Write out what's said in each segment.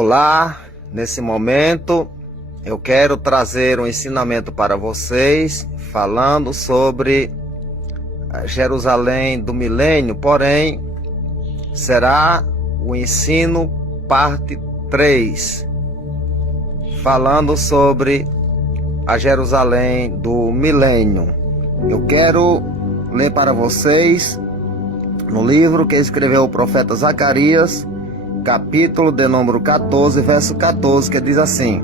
Olá, nesse momento eu quero trazer um ensinamento para vocês, falando sobre Jerusalém do milênio, porém será o ensino parte 3, falando sobre a Jerusalém do milênio. Eu quero ler para vocês no livro que escreveu o profeta Zacarias, capítulo de número 14, verso 14, que diz assim: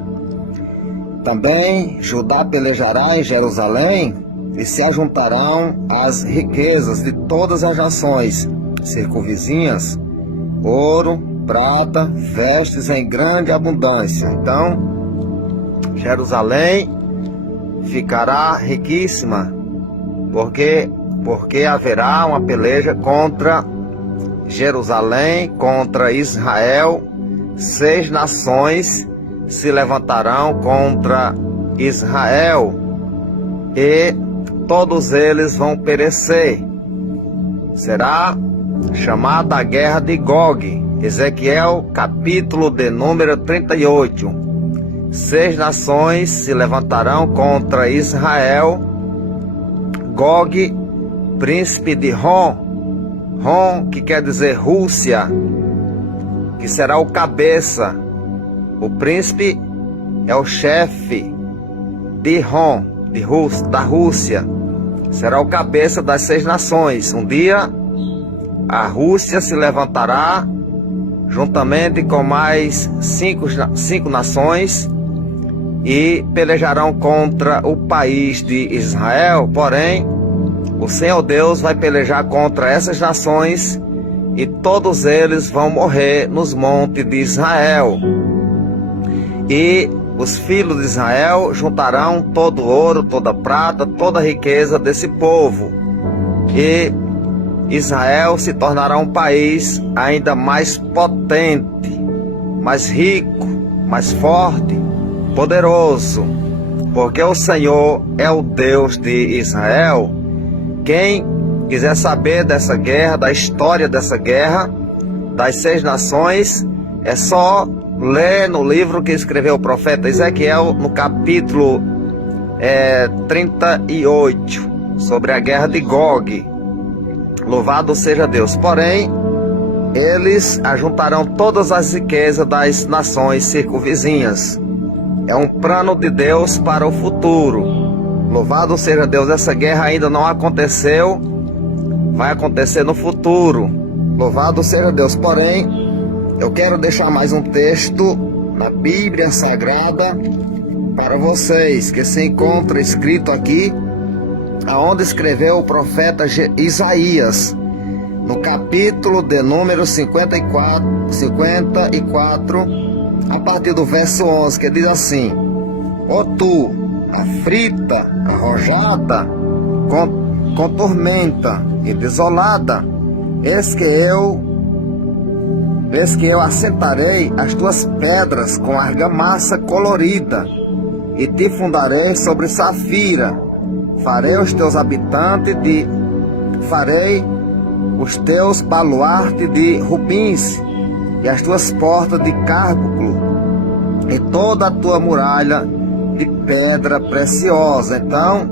Também Judá pelejará em Jerusalém, e se ajuntarão as riquezas de todas as nações circunvizinhas, ouro, prata, vestes em grande abundância. Então, Jerusalém ficará riquíssima, porque haverá uma peleja contra Jerusalém, contra Israel. 6 nações se levantarão contra Israel e todos eles vão perecer. Será chamada a guerra de Gog. Ezequiel, capítulo de número 38. 6 nações se levantarão contra Israel. Gog, príncipe de Rom, que quer dizer Rússia, que será o cabeça. O príncipe é o chefe de Rom, da Rússia. Será o cabeça das 6 nações. Um dia a Rússia se levantará juntamente com mais 5 nações e pelejarão contra o país de Israel. Porém, o Senhor Deus vai pelejar contra essas nações e todos eles vão morrer nos montes de Israel. E os filhos de Israel juntarão todo o ouro, toda a prata, toda a riqueza desse povo. E Israel se tornará um país ainda mais potente, mais rico, mais forte, poderoso, porque o Senhor é o Deus de Israel. Quem quiser saber dessa guerra, da história dessa guerra, das 6 nações, é só ler no livro que escreveu o profeta Ezequiel, no capítulo 38, sobre a guerra de Gog. Louvado seja Deus. Porém, eles ajuntarão todas as riquezas das nações circunvizinhas. É um plano de Deus para o futuro. Louvado seja Deus. Essa guerra ainda não aconteceu, vai acontecer no futuro. Louvado seja Deus. Porém, eu quero deixar mais um texto na Bíblia Sagrada para vocês, que se encontra escrito aqui, aonde escreveu o profeta Isaías, no capítulo de número 54, a partir do verso 11, que diz assim: Ó tu, aflita, arrojada, com tormenta e desolada, eis que eu assentarei as tuas pedras com argamassa colorida, e te fundarei sobre safira. Farei os teus baluartes de rubins, e as tuas portas de cárbunclo, e toda a tua muralha de pedra preciosa. Então,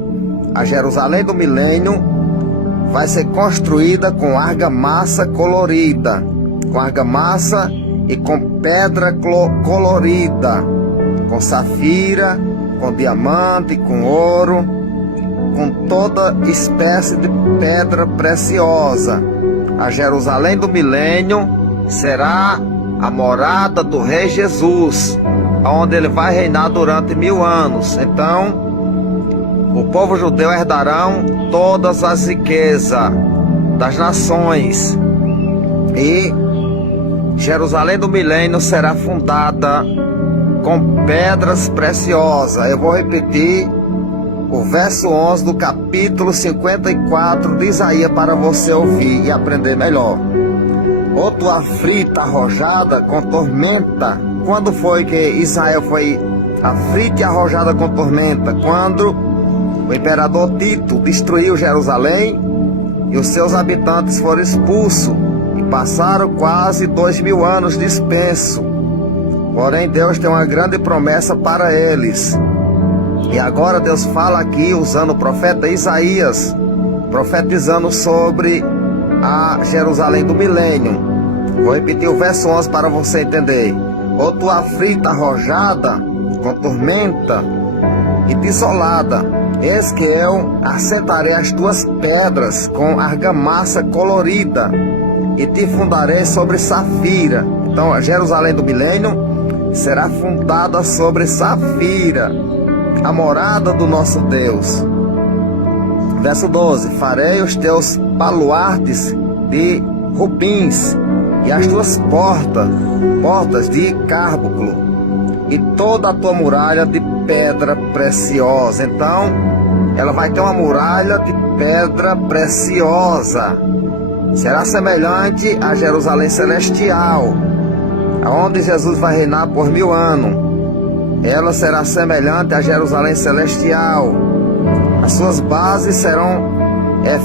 a Jerusalém do milênio vai ser construída com argamassa colorida, com argamassa e com pedra colorida, com safira, com diamante, com ouro, com toda espécie de pedra preciosa. A Jerusalém do milênio será a morada do Rei Jesus, onde ele vai reinar durante 1000 anos. Então, o povo judeu herdarão todas as riquezas das nações, e Jerusalém do milênio será fundada com pedras preciosas. Eu vou repetir o verso 11 do capítulo 54 de Isaías para você ouvir e aprender melhor. Ó tu aflita, arrojada com tormenta. Quando foi que Israel foi aflita e arrojada com tormenta? Quando o imperador Tito destruiu Jerusalém e os seus habitantes foram expulsos e passaram quase 2000 anos dispersos. Porém, Deus tem uma grande promessa para eles. E agora Deus fala aqui usando o profeta Isaías, profetizando sobre a Jerusalém do milênio. Vou repetir o verso 11 para você entender. Ó tua aflita, arrojada, com tormenta e desolada, eis que eu assentarei as tuas pedras com argamassa colorida e te fundarei sobre safira. Então a Jerusalém do milênio será fundada sobre safira, a morada do nosso Deus. Verso 12: farei os teus baluartes de rubins e as tuas portas de carbunclo e toda a tua muralha de pedra preciosa. Então ela vai ter uma muralha de pedra preciosa. Será semelhante a Jerusalém celestial, aonde Jesus vai reinar por 1000 anos. Ela será semelhante a Jerusalém celestial. As suas bases serão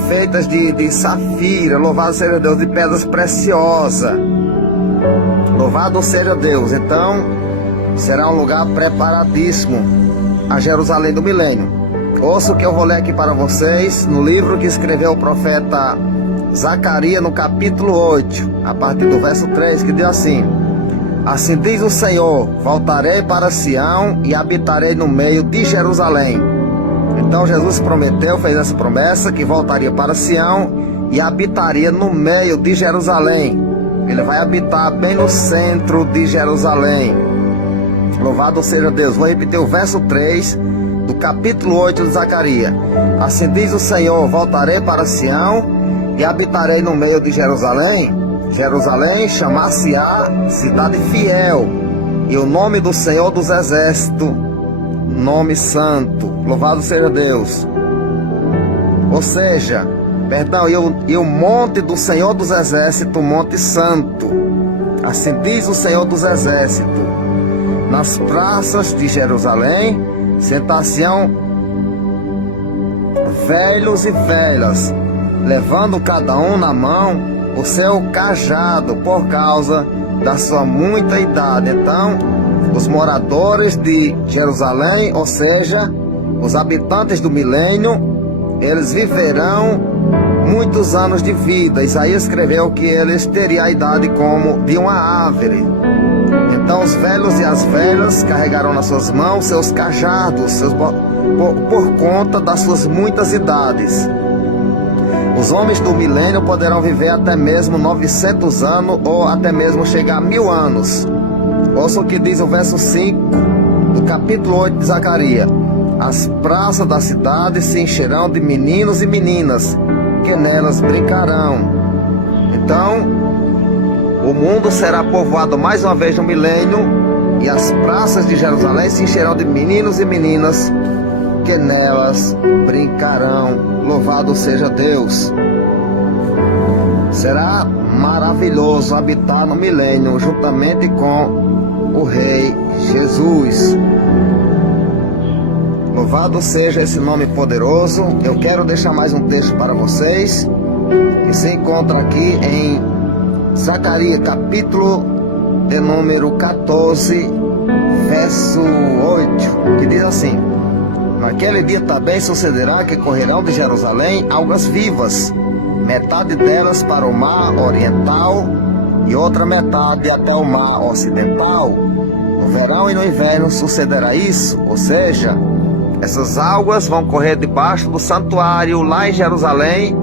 feitas de safira. Louvado seja Deus, de pedras preciosas. Louvado seja Deus. Então será um lugar preparadíssimo, a Jerusalém do milênio. Ouça o que eu vou ler aqui para vocês no livro que escreveu o profeta Zacarias, no capítulo 8, a partir do verso 3, que diz assim: assim diz o Senhor, voltarei para Sião e habitarei no meio de Jerusalém. Então Jesus prometeu, fez essa promessa, que voltaria para Sião e habitaria no meio de Jerusalém. Ele vai habitar bem no centro de Jerusalém. Louvado seja Deus. Vou repetir o verso 3 do capítulo 8 de Zacarias. Assim diz o Senhor, voltarei para Sião e habitarei no meio de Jerusalém. Jerusalém chamar-se-á cidade fiel, e o nome do Senhor dos Exércitos, nome santo. Louvado seja Deus. Ou seja, e o monte do Senhor dos Exércitos, monte santo. Assim diz o Senhor dos Exércitos: nas praças de Jerusalém sentar-se-ão velhos e velhas, levando cada um na mão o seu cajado, por causa da sua muita idade. Então, os moradores de Jerusalém, ou seja, os habitantes do milênio, eles viverão muitos anos de vida. Isaías escreveu que eles teriam a idade como de uma árvore. Então os velhos e as velhas carregarão nas suas mãos seus cajados, por conta das suas muitas idades. Os homens do milênio poderão viver até mesmo 900 anos ou até mesmo chegar a 1000 anos. Ouça o que diz o verso 5 do capítulo 8 de Zacarias: as praças da cidade se encherão de meninos e meninas, que nelas brincarão. Então, o mundo será povoado mais uma vez no milênio, e as praças de Jerusalém se encherão de meninos e meninas, que nelas brincarão. Louvado seja Deus. Será maravilhoso habitar no milênio juntamente com o Rei Jesus. Louvado seja esse nome poderoso. Eu quero deixar mais um texto para vocês, que se encontra aqui em Zacarias, capítulo de número 14, verso 8, que diz assim: naquele dia também sucederá que correrão de Jerusalém águas vivas, metade delas para o mar oriental e outra metade até o mar ocidental. No verão e no inverno sucederá isso, ou seja, essas águas vão correr debaixo do santuário lá em Jerusalém,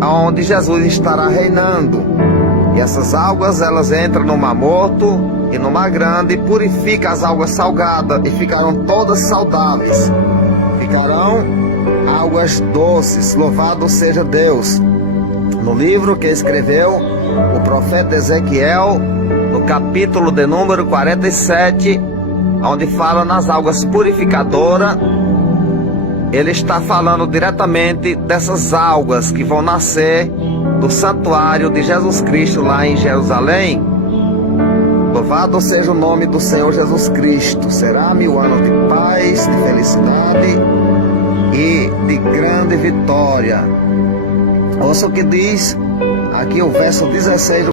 onde Jesus estará reinando. E essas águas, elas entram no Mar Morto e no Mar Grande, e purificam as águas salgadas, e ficarão todas saudáveis. Ficarão águas doces. Louvado seja Deus. No livro que escreveu o profeta Ezequiel, no capítulo de número 47, onde fala nas águas purificadoras, ele está falando diretamente dessas águas que vão nascer do santuário de Jesus Cristo lá em Jerusalém. Louvado seja o nome do Senhor Jesus Cristo. Será 1000 anos de paz, de felicidade e de grande vitória. Ouça o que diz aqui o verso 16 do